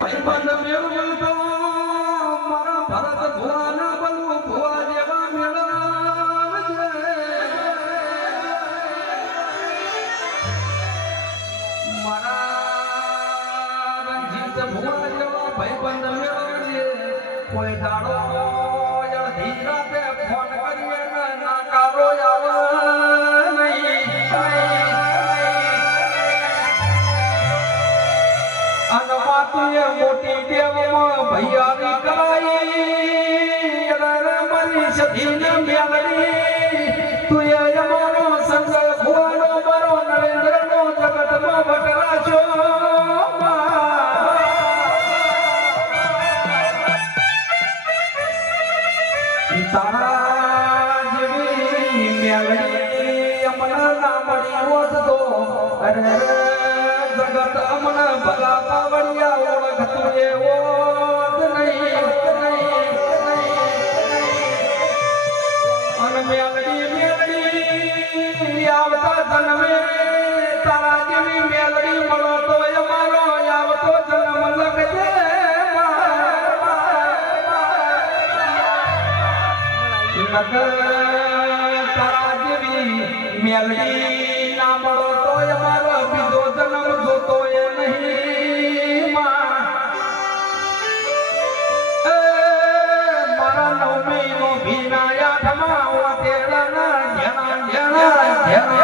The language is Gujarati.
ભાઈબંધ મેળ બોલતો મારા ભરત ભુવાના બલુ ભુવા જેવા મેળાવજે મારા રંજીત ભુવા જેવા ભાઈબંધ મેળવજે કોઈ દાડો અડધી રાતે ફોન કરીએ ને નાકારો આવે નહીં અનવાતીએ મોટી દેવમાં ભૈયારી કરાઈ રે મારી સધીને મેલડી તું એ અમારો સંગર ભુવાનો મારો નરેન્દ્રનો જગતમાં વટરાજો તારા જેવી મેલડી અમના ના મળી હોત તો અરે જગત અમને ભલા પાવડિયા ઓળખતું એવો અને મેલડી આવતા જન્મે તારા જેવી મેલડી મળો તો અમારો આવતો જન્મ લગજે તારા જેવી મેલડી ના મળો તો અમારો બીજો જન્મ જોતો એ નહીં મારા નવમી નો ભીના આઠમા ઓતેડાના ઘેણા ઘેણા ઘેણા